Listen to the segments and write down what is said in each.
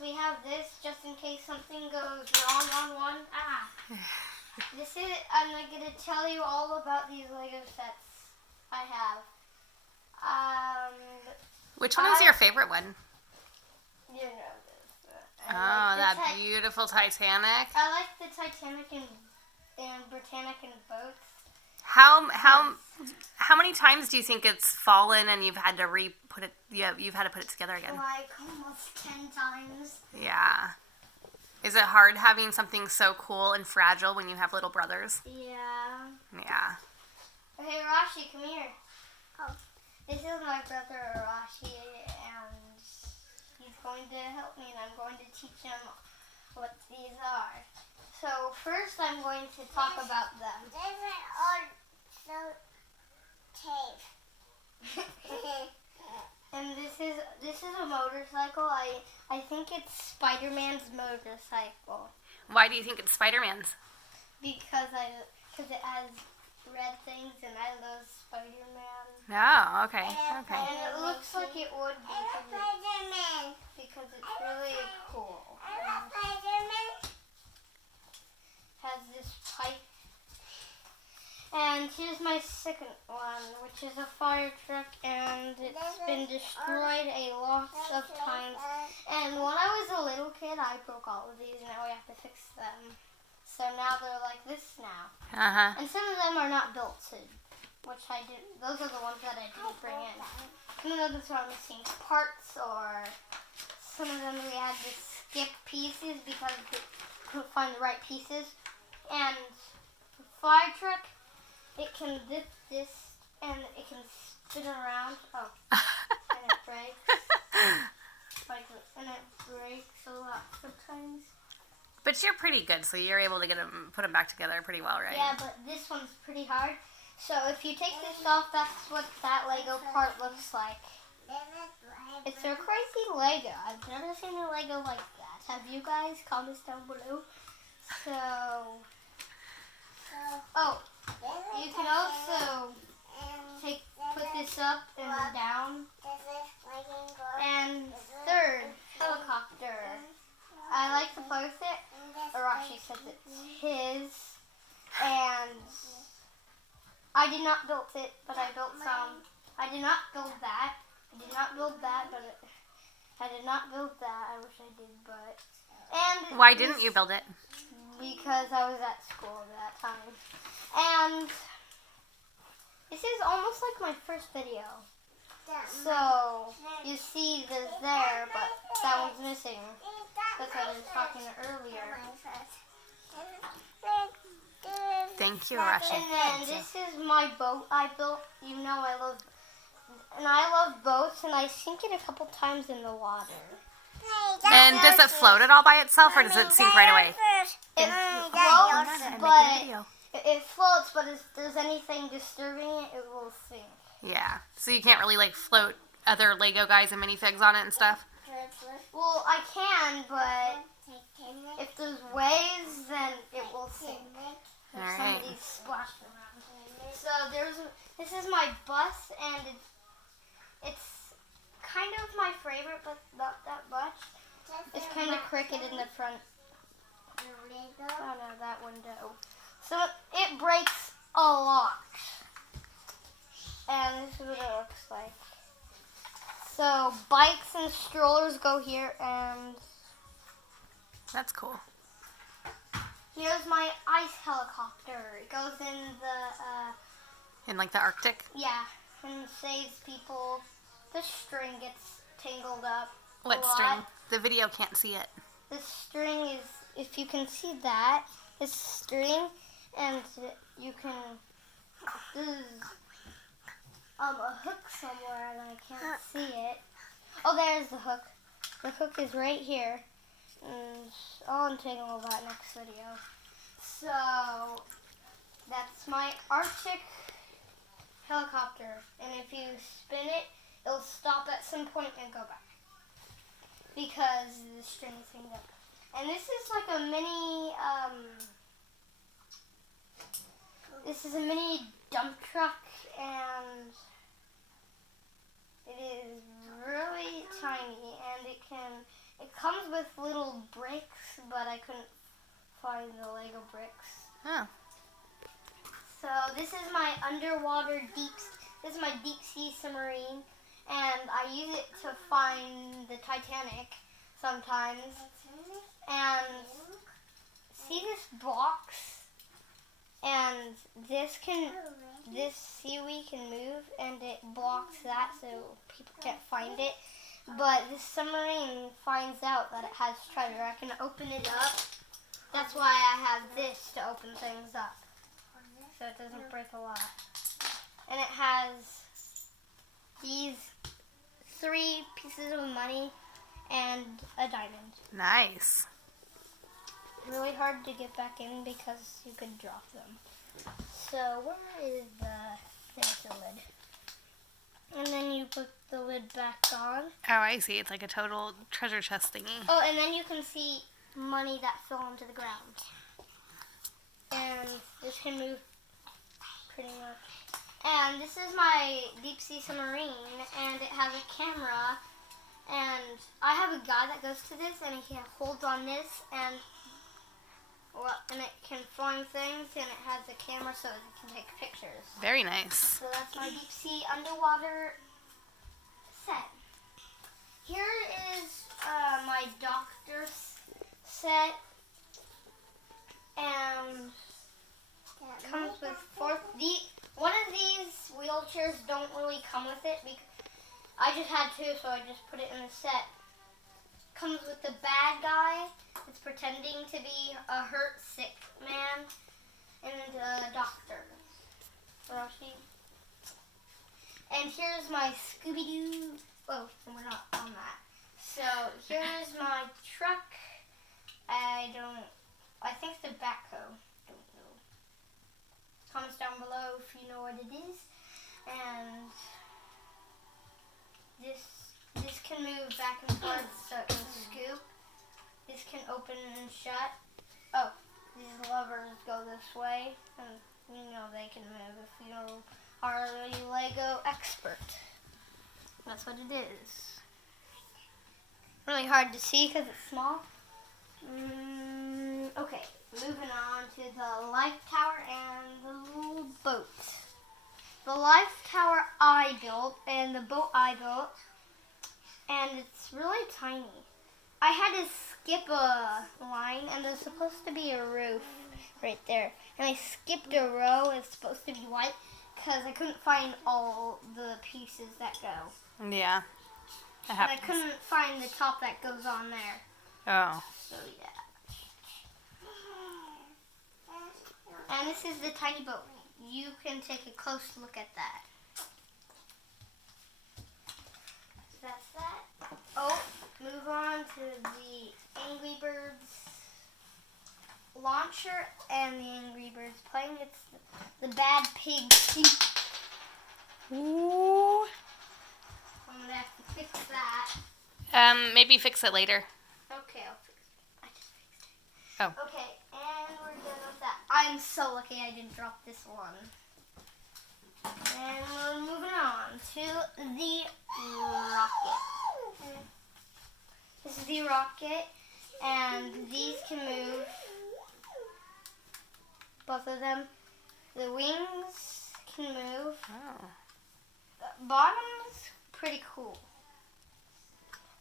we have this just in case something goes wrong on one. I'm going to tell you all about these Lego sets I have. Which one was your favorite one? You know this. That beautiful Titanic. I like the Titanic and Britannic and boats. How many times do you think it's fallen and you've had to put it together again? Like almost 10 times. Yeah. Is it hard having something so cool and fragile when you have little brothers? Yeah. Yeah. Hey, Rashi, come here. Oh. This is my brother, Rashi, and he's going to help me, and I'm going to teach him what these are. So, first I'm going to talk about them. These are all so tape. And this is a motorcycle. I think it's Spider-Man's motorcycle. Why do you think it's Spider-Man's? Because it has red things, and I love Spider-Man. Oh, okay. And it looks like it would be Spider-Man because it's really cool. Spider-Man has this pipe. And here's my second one, which is a fire truck, and it's been destroyed a lot of times. And when I was a little kid, I broke all of these, and now we have to fix them. So now they're like this now. And some of them are not built, which I did. Those are the ones that I didn't bring in. Some of those are missing parts, or some of them we had to skip pieces because we couldn't find the right pieces. And the fire truck, it can dip this, and it can spin around. Oh, and it breaks. And it breaks a lot sometimes. But you're pretty good, so you're able to put them back together pretty well, right? Yeah, but this one's pretty hard. So if you take this off, that's what that Lego part looks like. It's a crazy Lego. I've never seen a Lego like that. Have you guys? Comment down below. You can also put this up and down. And third, helicopter. I like to play with it. Arashi says it's his. And I did not build it, but I built some. I did not build that. I did not build that. I wish I did, but. And why didn't you build it? Because I was at school at that time. And this is almost like my first video. So, you see this there, but that one's missing. That's what I was talking earlier. Thank you, Rashi. And then this is my boat I built. You know I love boats, and I sink it a couple times in the water. And does it float at all by itself, or does it sink right away? It floats, but it floats, but if there's anything disturbing it, it will sink. Yeah, so you can't really float other Lego guys and minifigs on it and stuff? Well, I can, but if there's waves, then it will sink. If somebody's splashed around. So this is my bus, and it's kind of my favorite, but not that much. It's kind of crooked in the front. Oh no, that window. So it breaks a lot. And this is what it looks like. So bikes and strollers go here, and that's cool. Here's my ice helicopter. It goes in the in the Arctic? Yeah, and saves people. The string gets tangled up. What string? The video can't see it. The string is, if you can see that, it's string, and you can. There's a hook somewhere, and I can't see it. Oh, there's the hook. The hook is right here. And I'll untangle that next video. So, that's my Arctic helicopter. And if you spin it, it'll stop at some point and go back. Because the string is hanging up. And this is like a mini, this is a mini dump truck, and it is really tiny, and it comes with little bricks, but I couldn't find the Lego bricks. Oh. So this is my underwater this is my deep sea submarine, and I use it to find the Titanic sometimes. And see this box? And this seaweed can move, and it blocks that so people can't find it. But this submarine finds out that it has treasure. I can open it up. That's why I have this to open things up, so it doesn't break a lot. And it has these 3 pieces of money and a diamond. Nice. Really hard to get back in because you could drop them. So where is the lid? And then you put the lid back on. Oh, I see. It's like a total treasure chest thingy. Oh, and then you can see money that fell onto the ground. And this can move pretty much. And this is my deep sea submarine, and it has a camera. And I have a guy that goes to this, and he holds on this, and it can film things, and it has a camera so it can take pictures. Very nice. So that's my deep sea underwater set. Here is my doctor set, and it comes with 4. One of these wheelchairs don't really come with it because I just had 2, so I just put it in the set. Comes with the bad guy. It's pretending to be a hurt, sick man, and a doctor. And here's my Scooby-Doo. Oh, we're not on that. So here's my truck. I think the backhoe. Don't know. Comments down below if you know what it is. And this can move back and forth so it can scoop. This can open and shut. Oh, these levers go this way, and you know they can move if you are a Lego expert. That's what it is. Really hard to see because it's small. Okay, moving on to the life tower and the little boat. The life tower I built and the boat I built, and it's really tiny. I had to skip a line, and there's supposed to be a roof right there. And I skipped a row. It's supposed to be white because I couldn't find all the pieces that go. Yeah. And I couldn't find the top that goes on there. Oh. So, yeah. And this is the tiny boat. You can take a close look at that. That's that. Oh, move on to the Angry Birds launcher and the Angry Birds plane. It's the Bad Pig seat. Ooh. I'm going to have to fix that. Maybe fix it later. Okay, I'll fix it. I just fixed it. Oh. Okay, and we're done with that. I'm so lucky I didn't drop this one. And we're moving on to the rocket. This is the rocket, and these can move. Both of them. The wings can move. Oh. The bottom's pretty cool.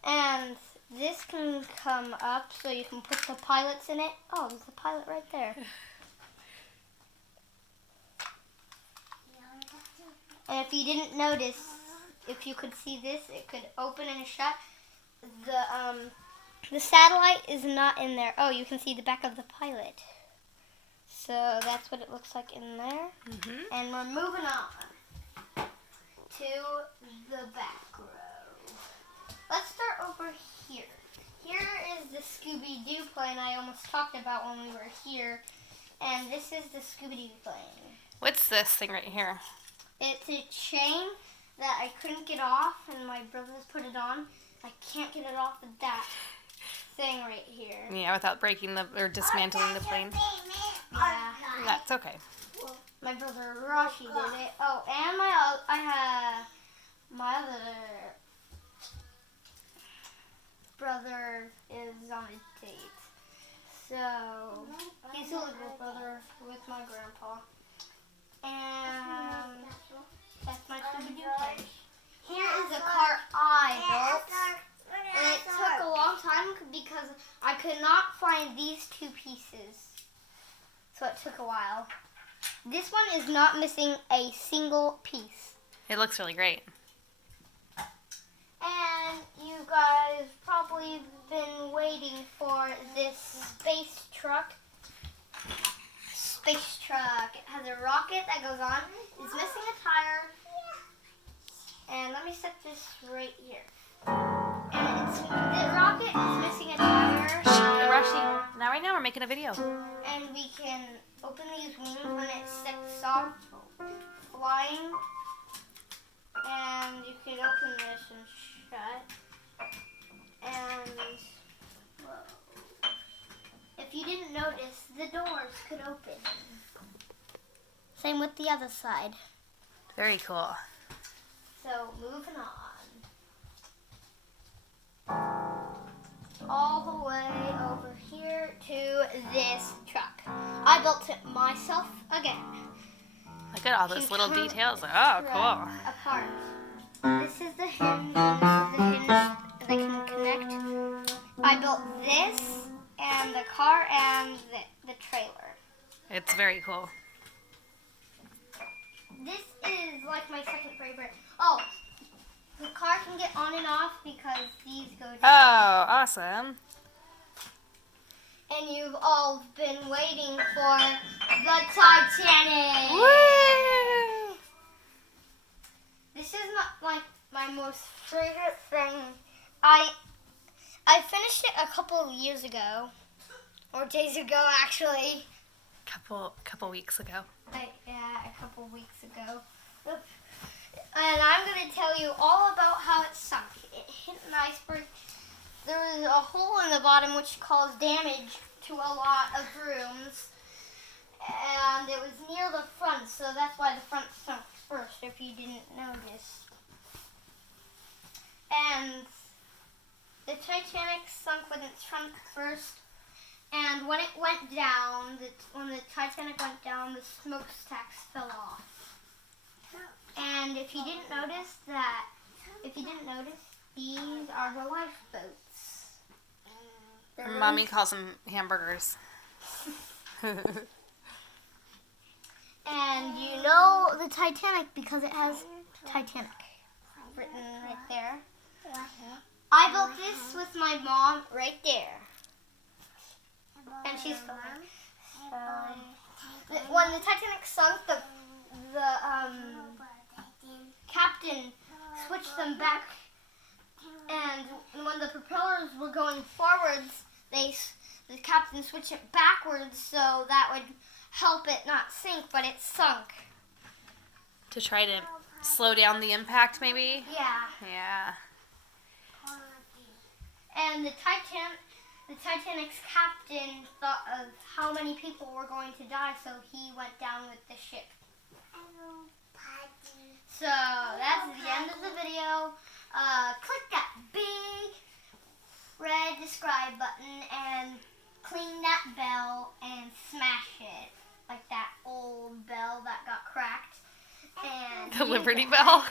And this can come up so you can put the pilots in it. Oh, there's a pilot right there. And if you didn't notice, if you could see this, it could open and shut. The satellite is not in there. Oh, you can see the back of the pilot. So that's what it looks like in there. Mm-hmm. And we're moving on to the back row. Let's start over here. Here is the Scooby-Doo plane I almost talked about when we were here. And this is the Scooby-Doo plane. What's this thing right here? It's a chain that I couldn't get off, and my brothers put it on. I can't get it off of that thing right here. Yeah, without breaking or dismantling the plane. Yeah. That's okay. Well, my brother Rashi did it. Oh, and my other brother is on a date. So, he's a little brother with my grandpa. And that's my Scooby-Doo page. Here is a car I built. And it took a long time because I could not find these two pieces. So it took a while. This one is not missing a single piece. It looks really great. And you guys probably been waiting for this space truck. Space truck. It has a rocket that goes on. It's missing a tire. And let me set this right here. And the rocket is missing a tire. Now right now we're making a video. And we can open these wings when it sets off flying. And you can open this and shut. And whoa. If you didn't notice, the doors could open. Same with the other side. Very cool. So moving on. All the way over here to this truck. I built it myself again. Look at all those little details. Oh, cool. Apart. This is the hinge. This is the hinge that can connect. I built this and the car and the trailer. It's very cool. This is like my second favorite. Oh, the car can get on and off because these go down. Oh, awesome. And you've all been waiting for the Titanic. Woo! This is not my most favorite thing. I finished it a couple of years ago, or days ago actually. Couple weeks ago. Yeah, a couple of weeks ago. And I'm going to tell you all about how it sunk. It hit an iceberg. There was a hole in the bottom which caused damage to a lot of rooms. And it was near the front, so that's why the front sunk first, if you didn't notice. And the Titanic sunk with its front first. And when it went down, when the Titanic went down, the smokestacks fell off. And if you didn't notice, these are the lifeboats. Mommy calls them hamburgers. And you know the Titanic because it has Titanic written right there. I built this with my mom right there. And she's filming. When the Titanic sunk, the captain switched them back, and when the propellers were going forwards, the captain switched it backwards so that would help it not sink, but it sunk. To try to slow down the impact, maybe? Yeah. Yeah. And the Titanic's captain thought of how many people were going to die, so he went down with the ship. So that's the end of the video. Click that big red subscribe button and clean that bell and smash it like that old bell that got cracked. And The Liberty Bell.